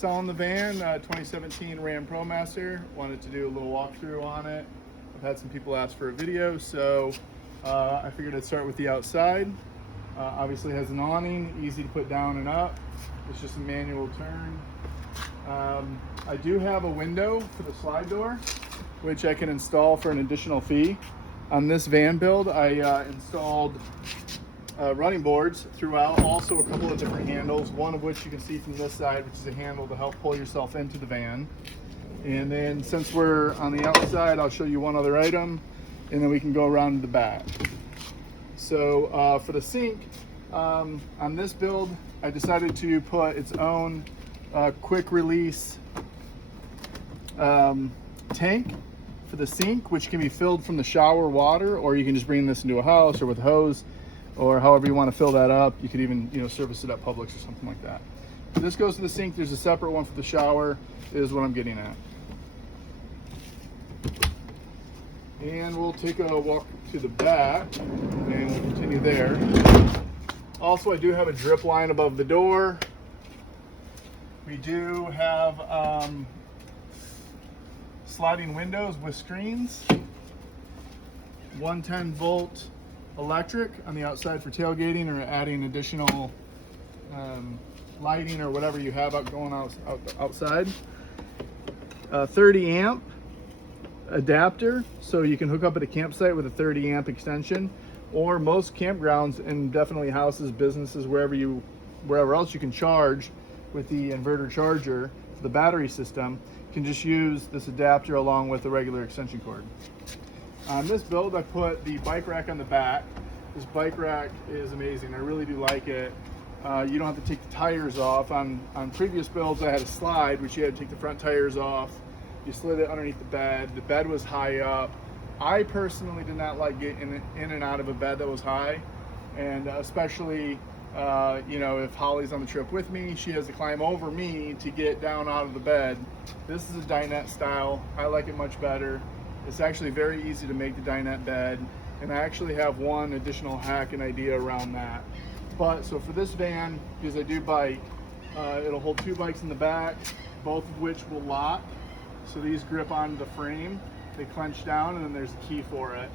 selling the van, 2017 Ram Promaster. Wanted to do a little walkthrough on it. I've had some people ask for a video, so I figured I'd start with the outside. Obviously has an awning, easy to put down and up. It's just a manual turn. I do have a window for the slide door, which I can install for an additional fee. On this van build, I installed running boards throughout, also a couple of different handles, one of which you can see from this side, which is a handle to help pull yourself into the van. And then since we're on the outside, I'll show you one other item, and then we can go around to the back. So for the sink, on this build, I decided to put its own quick release tank for the sink, which can be filled from the shower water, or you can just bring this into a house or with a hose, or however you want to fill that up. You could even, service it at Publix or something like that. So this goes to the sink. There's a separate one for the shower, is what I'm getting at. And we'll take a walk to the back and we'll continue there. Also, I do have a drip line above the door. We do have sliding windows with screens. 110 volt electric on the outside for tailgating or adding additional lighting or whatever you have outside. 30 amp adapter, so you can hook up at a campsite with a 30 amp extension, or most campgrounds and definitely houses, businesses, wherever else you can charge with the inverter charger for the battery system. You can just use this adapter along with the regular extension cord. On this build, I put the bike rack on the back. This bike rack is amazing. I really do like it. You don't have to take the tires off. On previous builds, I had a slide, which you had to take the front tires off. You slid it underneath the bed. The bed was high up. I personally did not like getting in and out of a bed that was high, and especially if Holly's on the trip with me, she has to climb over me to get down out of the bed. This is a dinette style. I like it much better. It's actually very easy to make the dinette bed, and I actually have one additional hack and idea around that. But so for this van, because I do bike, it'll hold 2 bikes in the back, both of which will lock. So these grip onto the frame, they clench down, and then there's a key for it.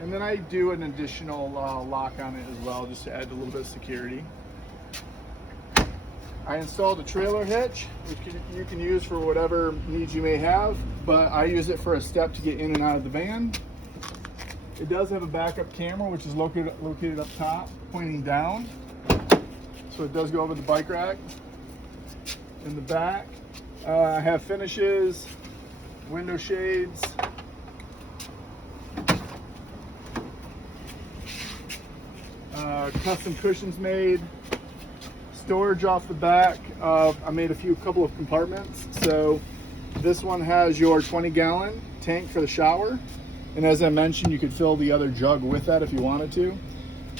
And then I do an additional lock on it as well, just to add a little bit of security. I installed a trailer hitch, which you can use for whatever needs you may have, but I use it for a step to get in and out of the van. It does have a backup camera, which is located up top, pointing down. So it does go over the bike rack. In the back, I have finishes, window shades, custom cushions made, storage off the back. I made a couple of compartments. So this one has your 20-gallon tank for the shower, and as I mentioned, you could fill the other jug with that if you wanted to.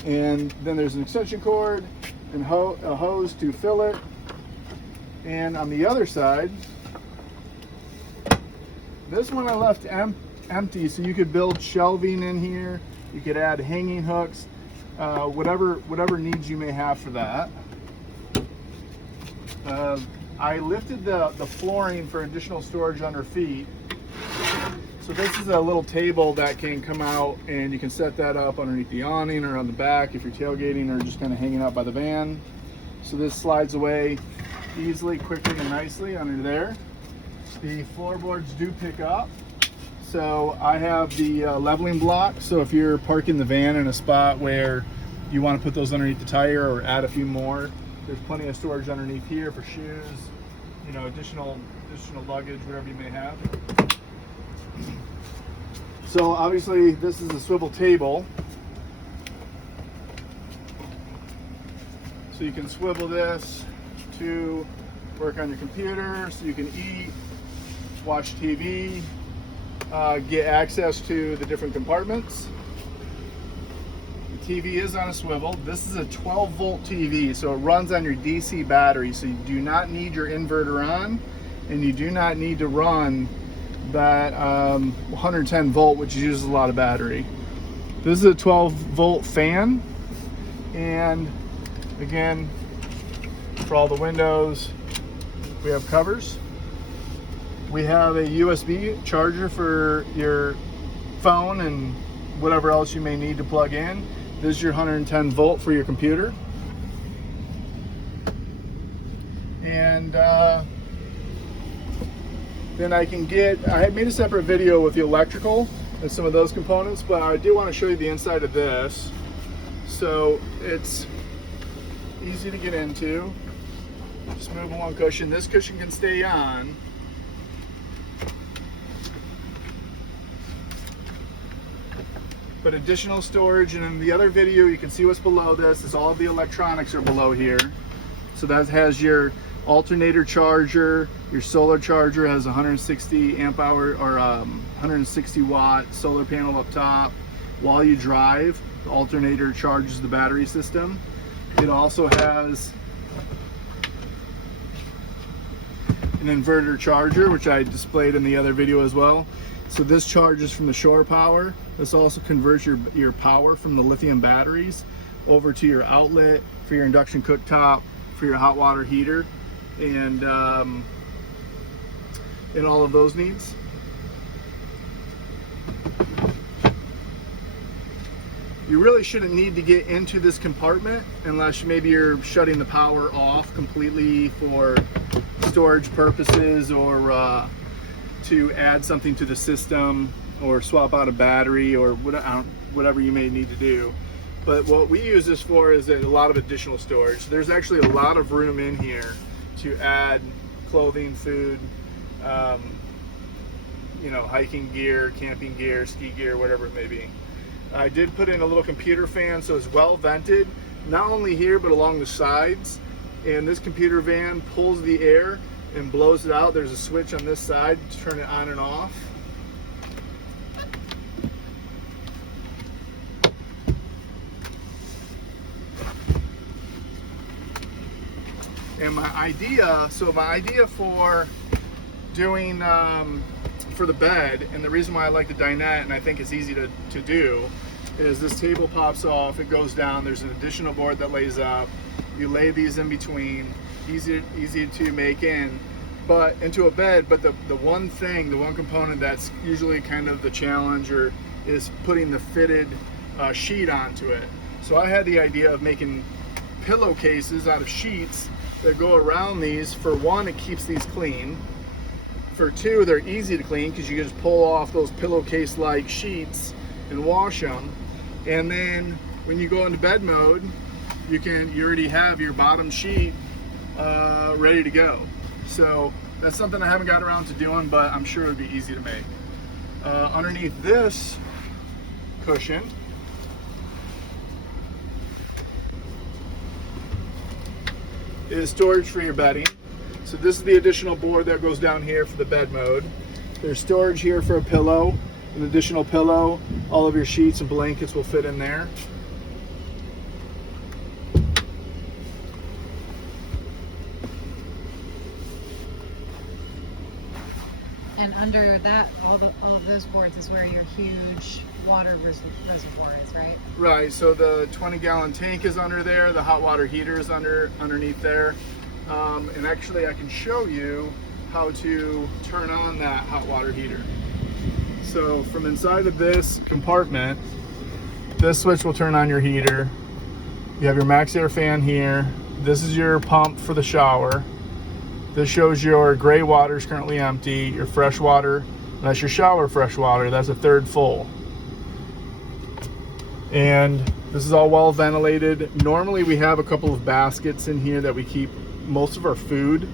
And then there's an extension cord and a hose to fill it. And on the other side, this one I left empty, so you could build shelving in here. You could add hanging hooks, whatever needs you may have for that. I lifted the flooring for additional storage under feet. So this is a little table that can come out, and you can set that up underneath the awning or on the back if you're tailgating or just kind of hanging out by the van. So this slides away easily, quickly, and nicely under there. The floorboards do pick up. So I have the leveling block. So if you're parking the van in a spot where you want to put those underneath the tire or add a few more, there's plenty of storage underneath here for shoes, additional luggage, whatever you may have. So obviously this is a swivel table. So you can swivel this to work on your computer, so you can eat, watch TV, get access to the different compartments. The TV is on a swivel. This is a 12-volt TV, so it runs on your DC battery, so you do not need your inverter on, and you do not need to run that 110 volt, which uses a lot of battery. This is a 12-volt fan, and again, for all the windows, We have covers. We have a USB charger for your phone and whatever else you may need to plug in. This is your 110 volt for your computer. And then I had made a separate video with the electrical and some of those components, but I do want to show you the inside of this. So it's easy to get into. Just move one cushion. This cushion can stay on. But additional storage, and in the other video you can see what's below this is all of the electronics are below here. So that has your alternator charger, your solar charger has 160 amp hour or 160 watt solar panel up top. While you drive, the alternator charges the battery system. It also has an inverter charger, which I displayed in the other video as well. So this charges from the shore power. This also converts your power from the lithium batteries over to your outlet for your induction cooktop, for your hot water heater, and all of those needs. You really shouldn't need to get into this compartment unless maybe you're shutting the power off completely for storage purposes, or to add something to the system, or swap out a battery, or whatever you may need to do. But what we use this for is a lot of additional storage. There's actually a lot of room in here to add clothing, food, you know, hiking gear, camping gear, ski gear, whatever it may be. I did put in a little computer fan, so it's well vented, not only here but along the sides. And this computer van pulls the air and blows it out. There's a switch on this side to turn it on and off. And my idea for doing for the bed, and the reason why I like the dinette and I think it's easy to do, is this table pops off, it goes down, there's an additional board that lays up, you lay these in between, easy to make into a bed. But the one component that's usually kind of the challenge is putting the fitted sheet onto it. So I had the idea of making pillowcases out of sheets that go around these. For one, it keeps these clean. For two, they're easy to clean because you can just pull off those pillowcase like sheets and wash them. And then when you go into bed mode, you already have your bottom sheet ready to go. So that's something I haven't got around to doing, but I'm sure it would be easy to make. Underneath this cushion is storage for your bedding. So this is the additional board that goes down here for the bed mode. There's storage here for a pillow, an additional pillow. All of your sheets and blankets will fit in there. And under that, all of those boards is where your huge water reservoir is, right? Right. So the 20-gallon tank is under there. The hot water heater is underneath there. And actually, I can show you how to turn on that hot water heater. So from inside of this compartment, this switch will turn on your heater. You have your max air fan here. This is your pump for the shower. This shows your gray water is currently empty. Your fresh water, that's your shower fresh water. That's a third full. And this is all well ventilated. Normally we have a couple of baskets in here that we keep most of our food.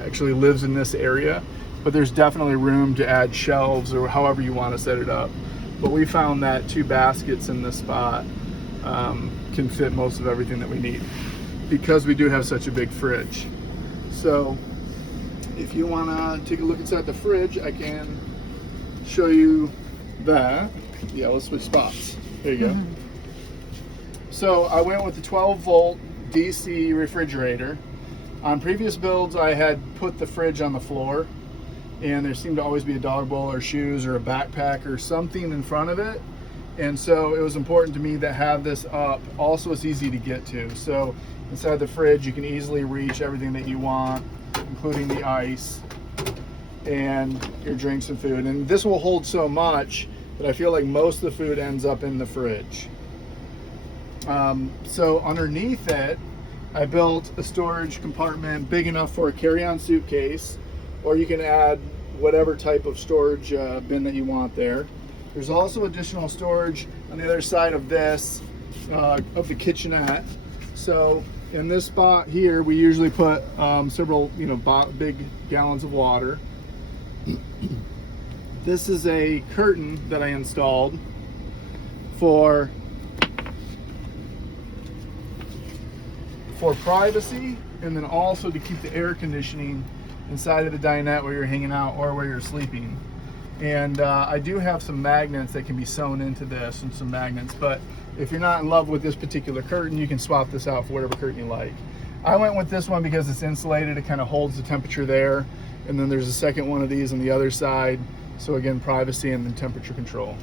Actually lives in this area, but there's definitely room to add shelves or however you want to set it up. But we found that 2 baskets in this spot can fit most of everything that we need because we do have such a big fridge. So if you want to take a look inside the fridge, I can show you that. Yeah, let's switch spots. There you go. So I went with the 12 volt DC refrigerator. On previous builds, I had put the fridge on the floor, and there seemed to always be a dog bowl or shoes or a backpack or something in front of it. And so it was important to me to have this up. Also, it's easy to get to. So inside the fridge, you can easily reach everything that you want. including the ice and your drinks and food. And this will hold so much that I feel like most of the food ends up in the fridge. So underneath it, I built a storage compartment big enough for a carry-on suitcase, or you can add whatever type of storage bin that you want there. There's also additional storage on the other side of this, of the kitchenette. So in this spot here, we usually put several, big gallons of water. This is a curtain that I installed for privacy, and then also to keep the air conditioning inside of the dinette where you're hanging out or where you're sleeping. And I do have some magnets that can be sewn into this, and some magnets, but if you're not in love with this particular curtain, you can swap this out for whatever curtain you like. I went with this one because it's insulated, it kind of holds the temperature there, and then there's a second one of these on the other side, so again, privacy and then temperature control.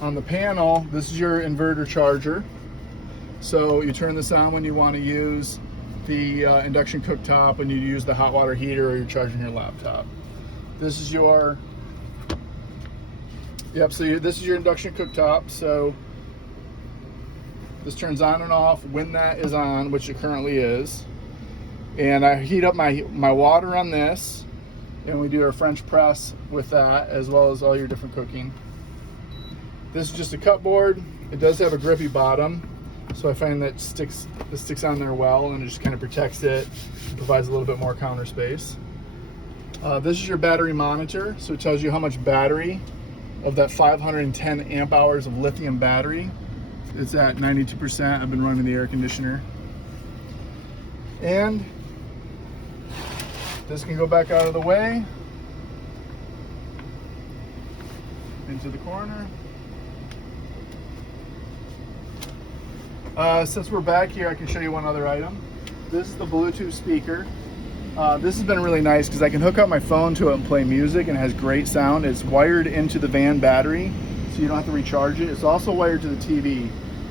On the panel, this is your inverter charger. So you turn this on when you want to use the induction cooktop, when you use the hot water heater, or you're charging your laptop. This is your, this is your induction cooktop. So this turns on and off when that is on, which it currently is. And I heat up my water on this, and we do our French press with that, as well as all your different cooking. This is just a cupboard. It does have a grippy bottom, so I find that this sticks on there well, and it just kind of protects it and provides a little bit more counter space. This is your battery monitor, so it tells you how much battery of that 510 amp hours of lithium battery. It's at 92%. I've been running the air conditioner. And this can go back out of the way into the corner. Since we're back here, I can show you one other item. This is the Bluetooth speaker. This has been really nice because I can hook up my phone to it and play music, and it has great sound. It's wired into the van battery, so you don't have to recharge it. It's also wired to the TV.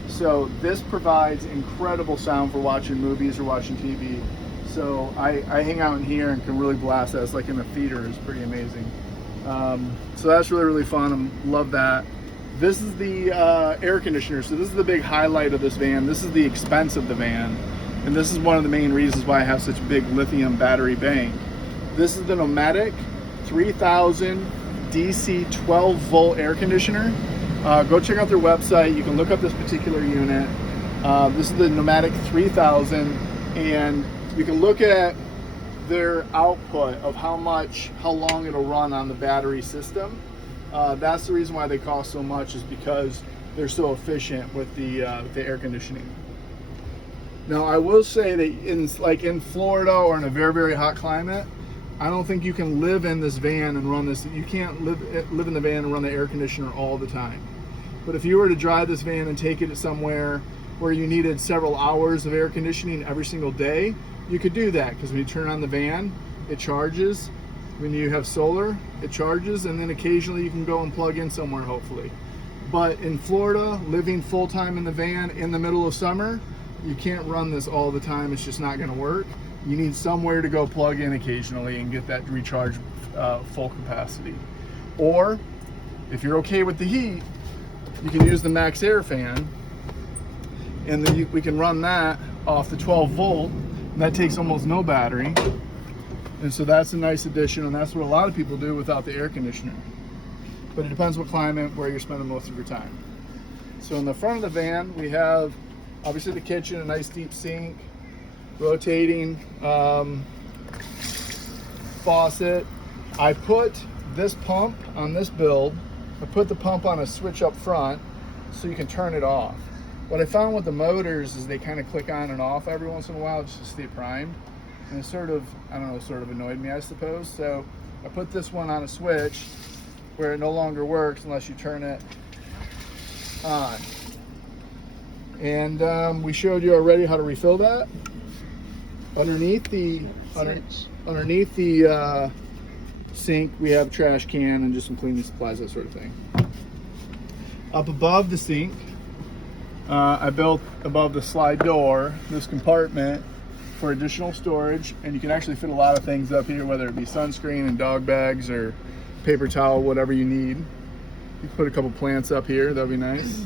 So this provides incredible sound for watching movies or watching TV. So I hang out in here and can really blast that. It's like in a theater. It's pretty amazing. So that's really, really fun. I love that. This is the air conditioner. So this is the big highlight of this van. This is the expense of the van. And this is one of the main reasons why I have such a big lithium battery bank. This is the Nomadic 3000 DC 12 volt air conditioner. Go check out their website. You can look up this particular unit. This is the Nomadic 3000, and you can look at their output of how long it'll run on the battery system. That's the reason why they cost so much, is because they're so efficient with the air conditioning. Now, I will say that in Florida or in a very, very hot climate, I don't think you can live in this van and run this. You can't live in the van and run the air conditioner all the time. But if you were to drive this van and take it somewhere where you needed several hours of air conditioning every single day, you could do that, because when you turn on the van, it charges. When you have solar, it charges, and then occasionally you can go and plug in somewhere, hopefully. But in Florida, living full-time in the van in the middle of summer, you can't run this all the time. It's just not going to work. You need somewhere to go plug in occasionally and get that recharge full capacity. Or if you're okay with the heat, you can use the Max Air fan, and then we can run that off the 12 volt, and that takes almost no battery. And so that's a nice addition, and that's what a lot of people do without the air conditioner. But it depends what climate, where you're spending most of your time. So in the front of the van, we have obviously the kitchen, a nice deep sink, rotating faucet. I put this pump on this build. I put the pump on a switch up front so you can turn it off. What I found with the motors is they kind of click on and off every once in a while just to stay primed. And it sort of annoyed me, I suppose. So I put this one on a switch where it no longer works unless you turn it on. And we showed you already how to refill that. Underneath the sink, we have a trash can and just some cleaning supplies, that sort of thing. Up above the sink, I built above the slide door this compartment for additional storage, and you can actually fit a lot of things up here, whether it be sunscreen and dog bags or paper towel, whatever you need. You can put a couple plants up here, that'd be nice.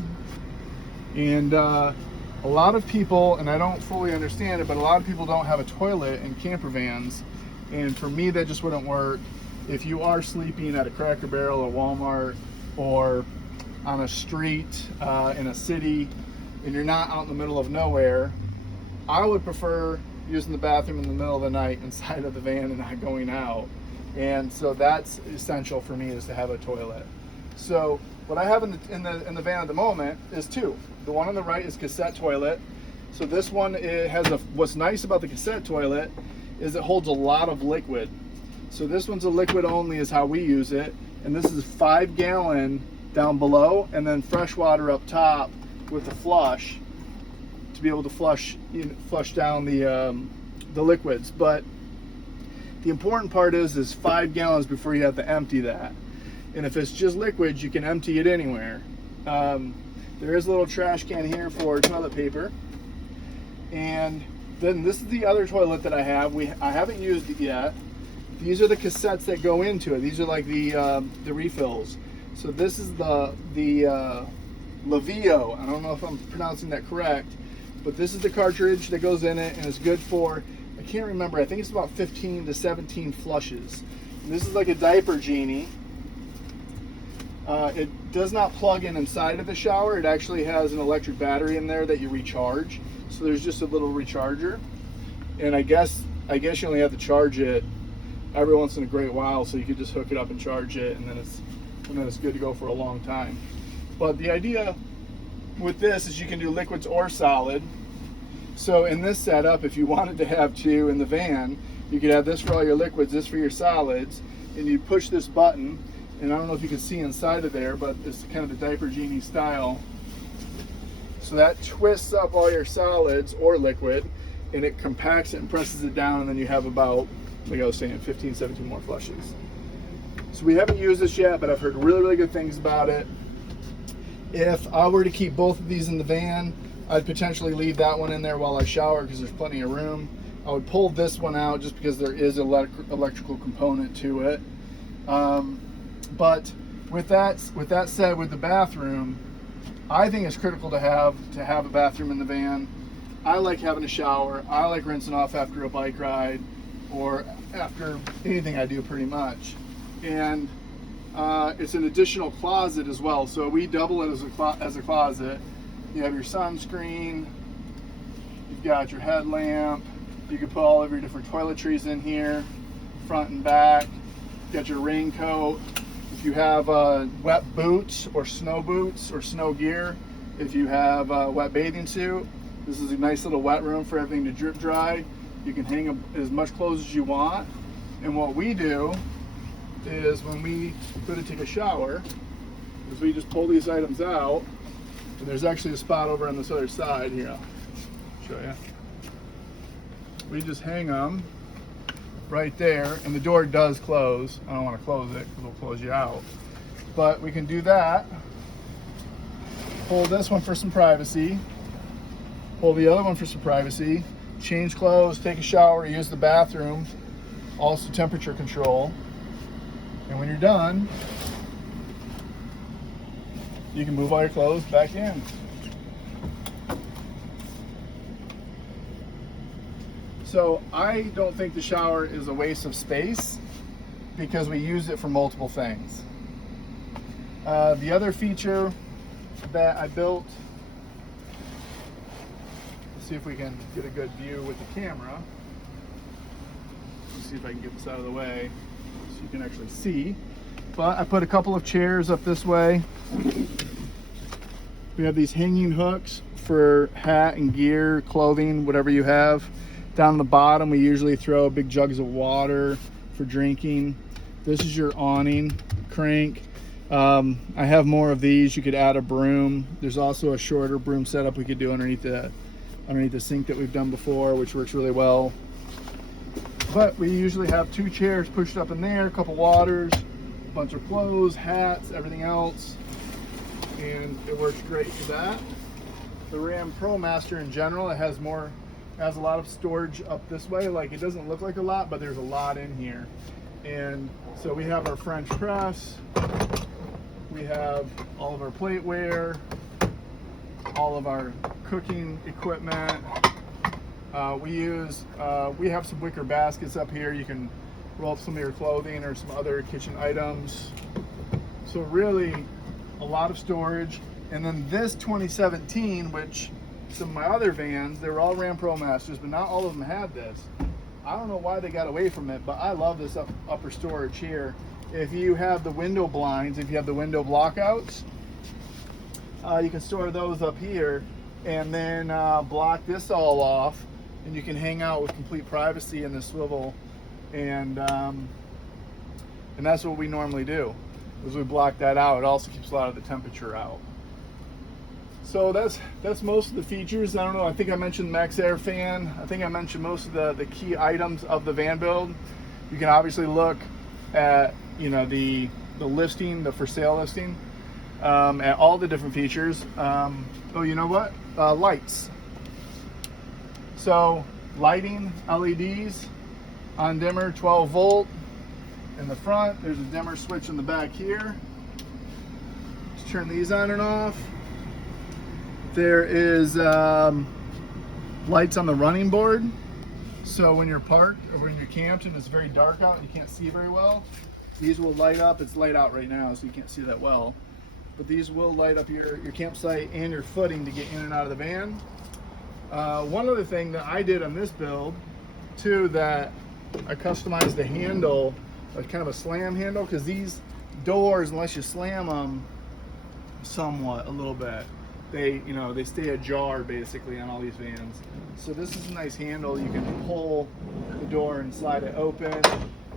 And a lot of people, and I don't fully understand it, but a lot of people don't have a toilet in camper vans, and for me that just wouldn't work. If you are sleeping at a Cracker Barrel or Walmart or on a street in a city and you're not out in the middle of nowhere, I would prefer using the bathroom in the middle of the night inside of the van and not going out. And so that's essential for me, is to have a toilet. So what I have in the van at the moment is two. The one on the right is cassette toilet. So this one, it has what's nice about the cassette toilet is it holds a lot of liquid. So this one's a liquid only is how we use it. And this is 5 gallon down below, and then fresh water up top with the flush to be able to flush down the liquids. But the important part is 5 gallons before you have to empty that. And if it's just liquids, you can empty it anywhere. There is a little trash can here for toilet paper. And then this is the other toilet that I have. I haven't used it yet. These are the cassettes that go into it. These are like the refills. So this is the Lavio. I don't know if I'm pronouncing that correct, but this is the cartridge that goes in it, and it's good for, I can't remember, I think it's about 15 to 17 flushes. And this is like a diaper genie. It does not plug in inside of the shower. It actually has an electric battery in there that you recharge. So there's just a little recharger. And I guess you only have to charge it every once in a great while, so you could just hook it up and charge it, and then it's good to go for a long time. But the idea with this is you can do liquids or solid. So in this setup, if you wanted to have two in the van, you could have this for all your liquids, this for your solids, and you push this button, and I don't know if you can see inside of there, but it's kind of the diaper genie style. So that twists up all your solids or liquid, and it compacts it and presses it down, and then you have about, like I was saying, 15, 17 more flushes. So we haven't used this yet, but I've heard really, really good things about it. If I were to keep both of these in the van, I'd potentially leave that one in there while I shower because there's plenty of room. I would pull this one out just because there is an electrical component to it. But with that said, with the bathroom, I think it's critical to have a bathroom in the van. I like having a shower. I like rinsing off after a bike ride or after anything I do pretty much. And it's an additional closet as well. So we double it as a closet. You have your sunscreen, you've got your headlamp, you can put all of your different toiletries in here, front and back. You got your raincoat. If you have wet boots or snow gear, if you have a wet bathing suit, this is a nice little wet room for everything to drip dry. You can hang as much clothes as you want. And what we do is when we go to take a shower, is we just pull these items out, and there's actually a spot over on this other side here. I'll show you. We just hang them right there, and the door does close. I don't want to close it because it'll close you out. But we can do that. Pull this one for some privacy. Pull the other one for some privacy. Change clothes, take a shower, use the bathroom. Also temperature control. And when you're done, you can move all your clothes back in. So I don't think the shower is a waste of space because we use it for multiple things. The other feature that I built, let's see if we can get a good view with the camera. Let's see if I can get this out of the way so you can actually see. But I put a couple of chairs up this way. We have these hanging hooks for hat and gear, clothing, whatever you have. Down the bottom, we usually throw big jugs of water for drinking. This is your awning crank. I have more of these. You could add a broom. There's also a shorter broom setup we could do underneath the sink that we've done before, which works really well. But we usually have 2 chairs pushed up in there, a couple waters, a bunch of clothes, hats, everything else, and it works great for that. The Ram Promaster in general, it has more has a lot of storage up this way. Like, it doesn't look like a lot, but there's a lot in here. And so we have our French press, we have all of our plateware, all of our cooking equipment. We have some wicker baskets up here. You can roll up some of your clothing or some other kitchen items. So really a lot of storage. And then this 2017, which some of my other vans, they were all ran Promasters, but not all of them had this. I don't know why they got away from it, but I love this upper storage here. If you have the window blinds, if you have the window blockouts, you can store those up here and then block this all off, and you can hang out with complete privacy in the swivel. And that's what we normally do, is we block that out. It also keeps a lot of the temperature out. So that's most of the features. I don't know, I think I mentioned Max Air fan. I think I mentioned most of the key items of the van build. You can obviously look at, you know, the listing, the for sale listing, at all the different features. Oh, you know what? Lights. So lighting, LEDs, on dimmer, 12 volt in the front. There's a dimmer switch in the back here to turn these on and off. There is lights on the running board. So when you're parked or when you're camped and it's very dark out and you can't see very well, these will light up. It's light out right now, so you can't see that well. But these will light up your campsite and your footing to get in and out of the van. One other thing that I did on this build too, that I customized the handle, like kind of a slam handle, because these doors, unless you slam them somewhat a little bit, they stay ajar basically on all these vans. So this is a nice handle. You can pull the door and slide it open,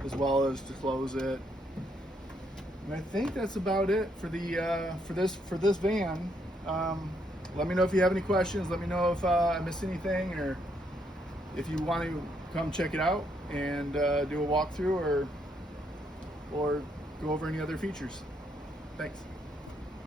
as well as to close it. And I think that's about it for the for this van. Let me know if you have any questions. Let me know if I missed anything, or if you want to come check it out and do a walkthrough or go over any other features. Thanks.